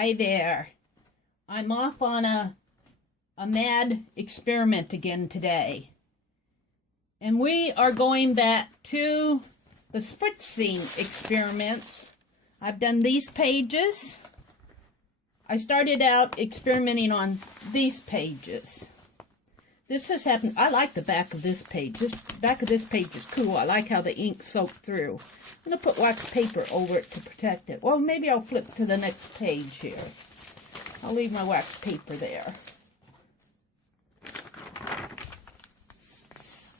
Hi there. I'm off on a mad experiment again today. And we are going back to the spritzing experiments. I've done these pages. I started out experimenting on these pages. This has happened. I like the back of this page. This back of this page is cool. I like how the ink soaked through. I'm going to put wax paper over it to protect it. Well, maybe I'll flip to the next page here. I'll leave my wax paper there.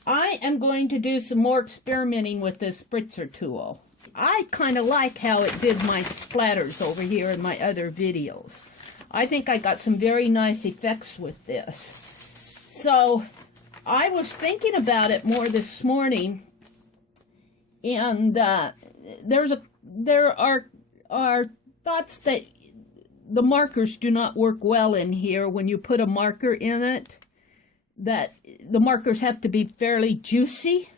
I am going to do some more experimenting with this Spritzer tool. I kind of like how it did my splatters over here in my other videos. I think I got some very nice effects with this. So I was thinking about it more this morning, and there are thoughts that the markers do not work well in here when you put a marker in it, that the markers have to be fairly juicy.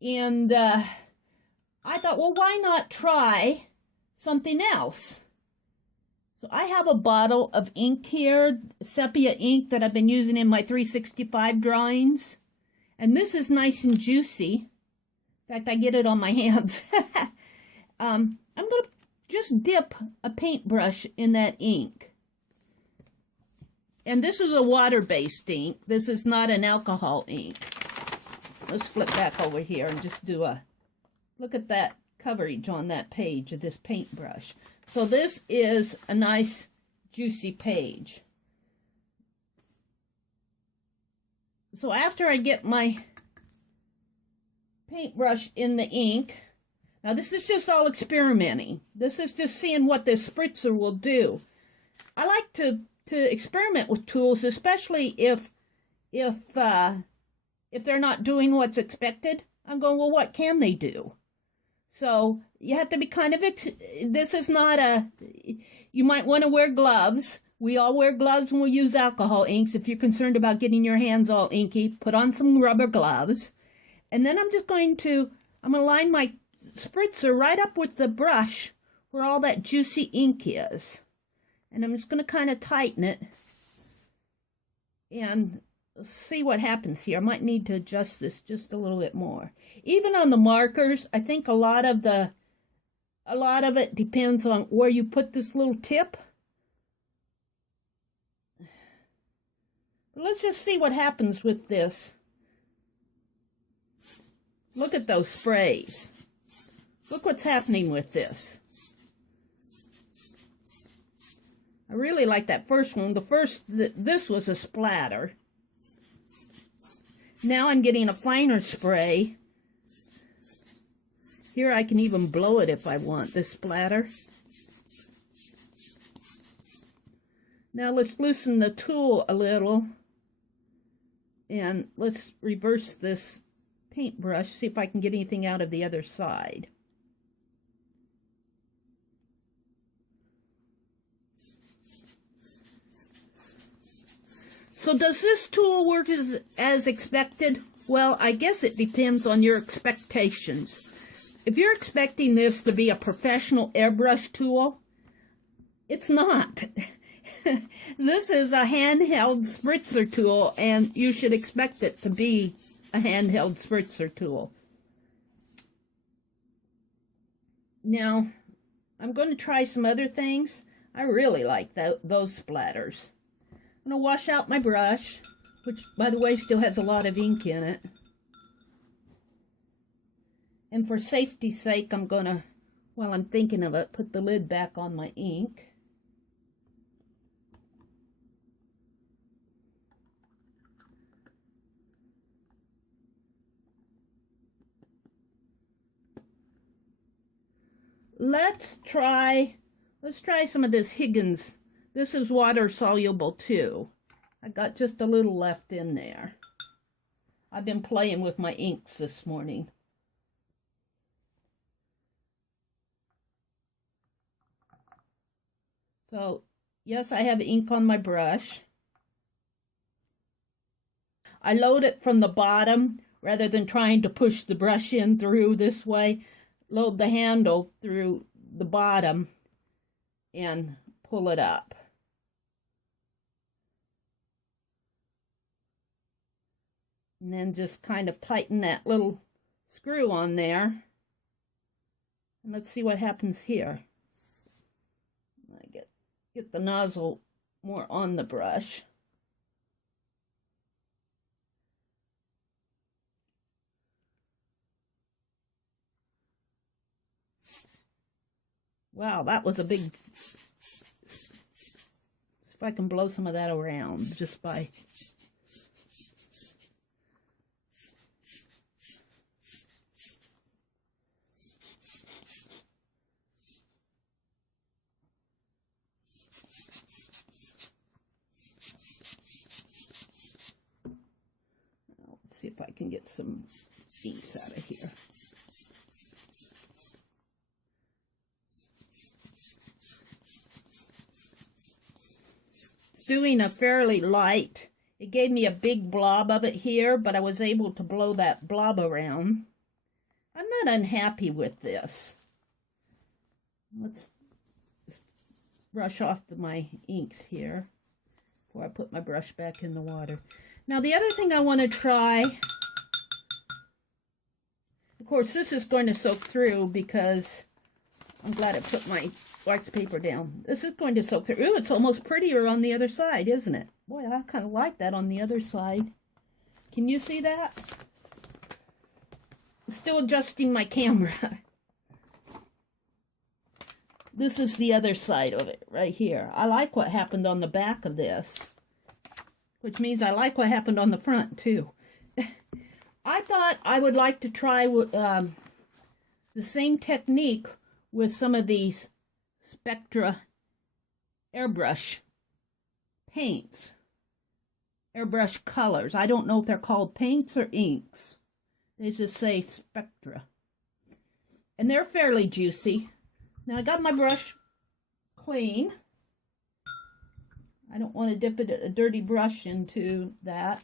And I thought, well, why not try something else? So I have a bottle of ink here, sepia ink, that I've been using in my 365 drawings. And this is nice and juicy. In fact, I get it on my hands. I'm going to just dip a paintbrush in that ink. And this is a water-based ink. This is not an alcohol ink. Let's flip back over here and just do a look at that coverage on that page of this paintbrush. So this is a nice juicy page. So after I get my paintbrush in the ink, now this is just all experimenting. This is just seeing what this spritzer will do. I like to experiment with tools, especially if they're not doing what's expected. I'm going, well, what can they do? So you have to be kind of, this is not you might want to wear gloves. We all wear gloves when we use alcohol inks. If you're concerned about getting your hands all inky, put on some rubber gloves. And then I'm going to line my spritzer right up with the brush where all that juicy ink is. And I'm just going to kind of tighten it and see what happens here. I might need to adjust this just a little bit more. Even on the markers, I think a lot of it depends on where you put this little tip. But let's just see what happens with this. Look at those sprays. Look what's happening with this. I really like that first one. This was a splatter. Now I'm getting a finer spray. Here I can even blow it if I want, this splatter. Now let's loosen the tool a little. And let's reverse this paintbrush, see if I can get anything out of the other side. So does this tool work as expected? Well, I guess it depends on your expectations. If you're expecting this to be a professional airbrush tool, it's not. This is a handheld spritzer tool, and you should expect it to be a handheld spritzer tool. Now, I'm going to try some other things. I really like those splatters. I'm going to wash out my brush, which, by the way, still has a lot of ink in it. And for safety's sake, I'm going to, while I'm thinking of it, put the lid back on my ink. Let's try some of this Higgins. This is water soluble too. I got just a little left in there. I've been playing with my inks this morning. So, yes, I have ink on my brush. I load it from the bottom rather than trying to push the brush in through this way. Load the handle through the bottom and pull it up. And then just kind of tighten that little screw on there. And let's see what happens here. I get the nozzle more on the brush. Wow, that was a big... If I can blow some of that around just by... Let's see if I can get some inks out of here. Doing a fairly light. It gave me a big blob of it here, but I was able to blow that blob around. I'm not unhappy with this. Let's just brush off my inks here before I put my brush back in the water. Now the other thing I want to try, of course this is going to soak through because I'm glad I put my wax paper down. This is going to soak through. Ooh, it's almost prettier on the other side, isn't it? Boy, I kind of like that on the other side. Can you see that? I'm still adjusting my camera. This is the other side of it, right here. I like what happened on the back of this, which means I like what happened on the front, too. I thought I would like to try the same technique with some of these Spectra airbrush paints, airbrush colors. I don't know if they're called paints or inks. They just say Spectra. And they're fairly juicy. Now I got my brush clean. I don't want to dip a dirty brush into that.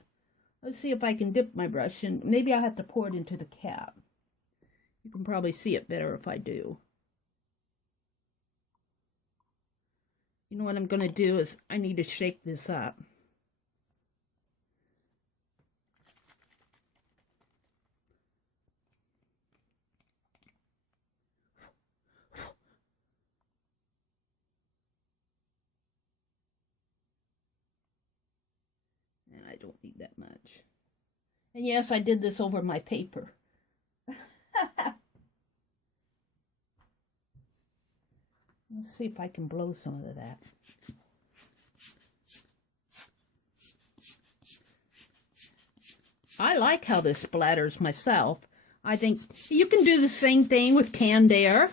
Let's see if I can dip my brush in. Maybe I'll have to pour it into the cap. You can probably see it better if I do. You know what I'm going to do is I need to shake this up. And I don't need that much. And yes, I did this over my paper. Let's see if I can blow some of that. I like how this splatters myself. I think you can do the same thing with canned air.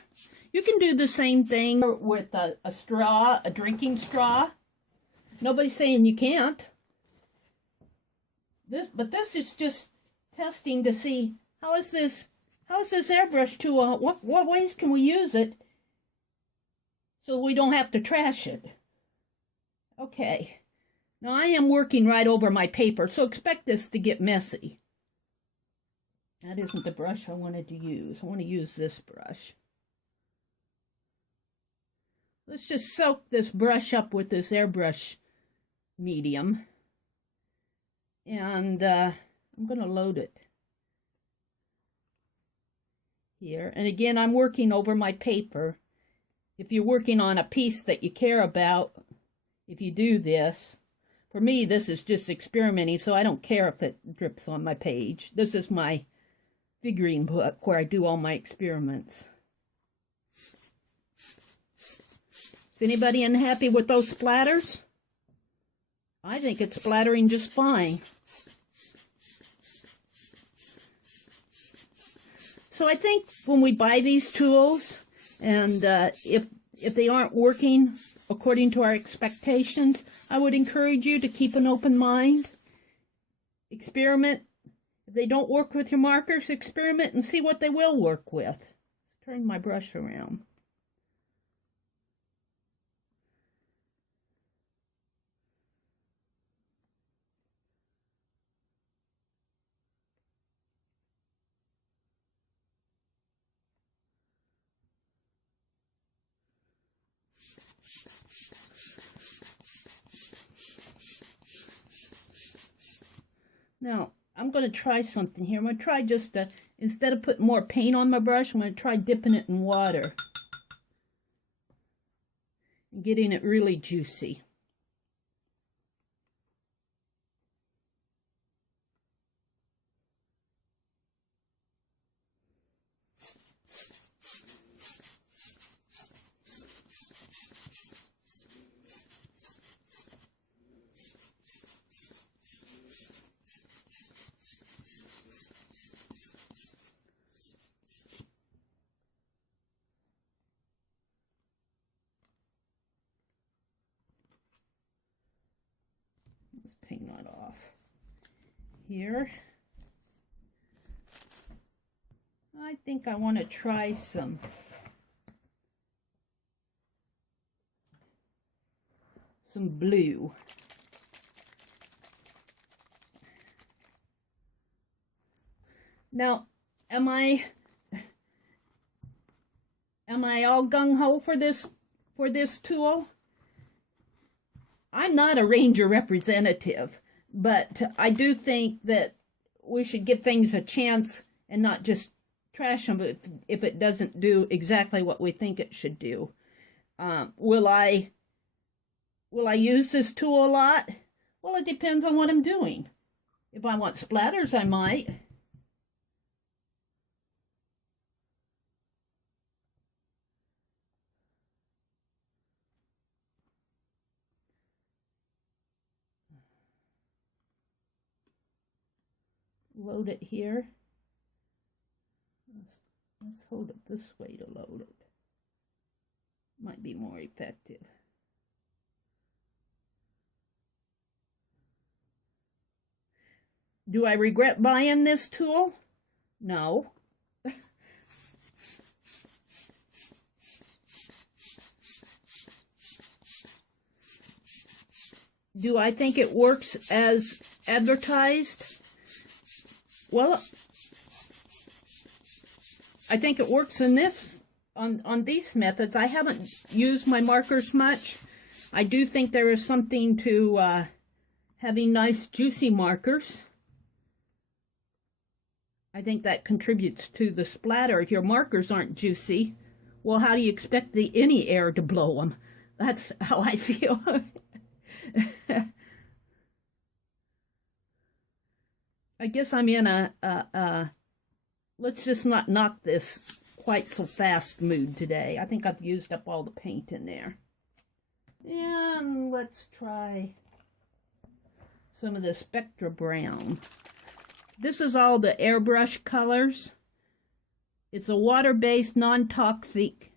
You can do the same thing with a straw, a drinking straw. Nobody's saying you can't. But this is just testing to see how is this airbrush tool, what ways can we use it so we don't have to trash it. Okay, now I am working right over my paper, so expect this to get messy. That isn't the brush I wanted to use. I want to use this brush. Let's just soak this brush up with this airbrush medium. And I'm going to load it here. And again, I'm working over my paper. If you're working on a piece that you care about, if you do this, for me, this is just experimenting, so I don't care if it drips on my page. This is my figuring book where I do all my experiments. Is anybody unhappy with those splatters? I think it's splattering just fine. So I think when we buy these tools, and if they aren't working according to our expectations, I would encourage you to keep an open mind. Experiment. If they don't work with your markers, experiment and see what they will work with. Turn my brush around. Now, I'm going to try something here. I'm going to try just to, instead of putting more paint on my brush, I'm going to try dipping it in water and getting it really juicy. Let's paint that off here. I think I want to try some blue. Now, am I all gung-ho for this tool? I'm not a Ranger representative, but I do think that we should give things a chance and not just trash them if it doesn't do exactly what we think it should do. Will I use this tool a lot? Well, it depends on what I'm doing. If I want splatters, I might. Load it here. Let's hold it this way to load it. Might be more effective. Do I regret buying this tool? No. Do I think it works as advertised? Well, I think it works in this, on these methods. I haven't used my markers much. I do think there is something to having nice juicy markers. I think that contributes to the splatter. If your markers aren't juicy, well, how do you expect any air to blow them? That's how I feel. I guess I'm in a let's just not knock this quite so fast mood today. I think I've used up all the paint in there. And let's try some of the Spectra Brown. This is all the airbrush colors. It's a water-based, non-toxic.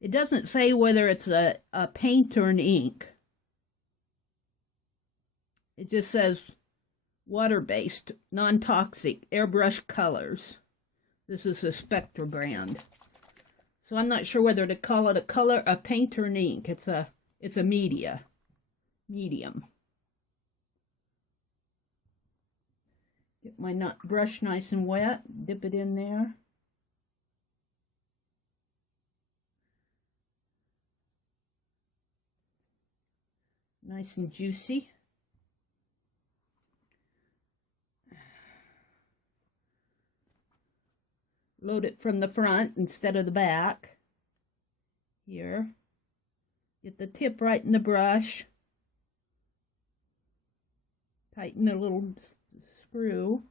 It doesn't say whether it's a paint or an ink. It just says water-based, non-toxic, airbrush colors. This is a Spectra brand. So I'm not sure whether to call it a paint or an ink. It's a medium. Get my brush nice and wet, dip it in there. Nice and juicy. Load it from the front instead of the back. Here. Get the tip right in the brush. Tighten the little screw.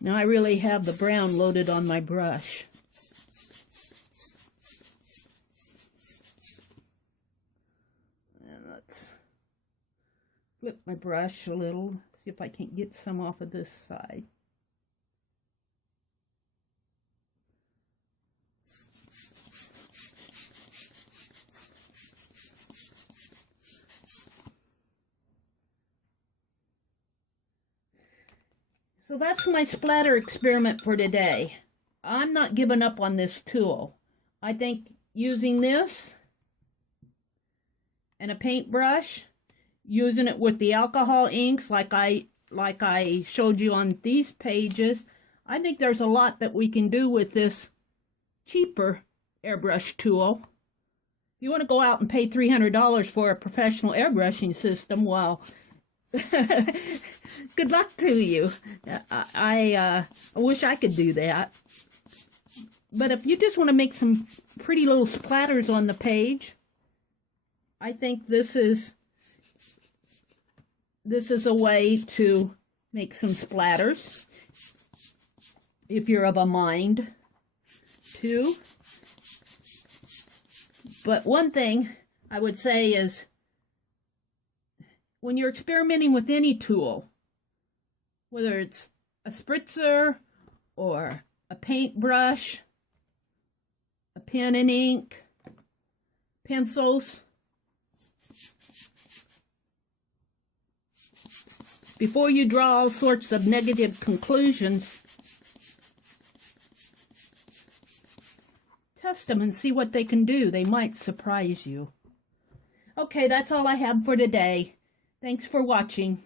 Now I really have the brown loaded on my brush. And let's flip my brush a little, see if I can't get some off of this side. So that's my splatter experiment for today. I'm not giving up on this tool. I think using this and a paintbrush, using it with the alcohol inks like I showed you on these pages, I think there's a lot that we can do with this cheaper airbrush tool If you want to go out and pay $300 for a professional airbrushing system, well, good luck to you. I wish I could do that. But if you just want to make some pretty little splatters on the page, I think this is a way to make some splatters, if you're of a mind to. But one thing I would say is, when you're experimenting with any tool, whether it's a spritzer or a paintbrush, a pen and ink, pencils, before you draw all sorts of negative conclusions, test them and see what they can do. They might surprise you. Okay, that's all I have for today. Thanks for watching.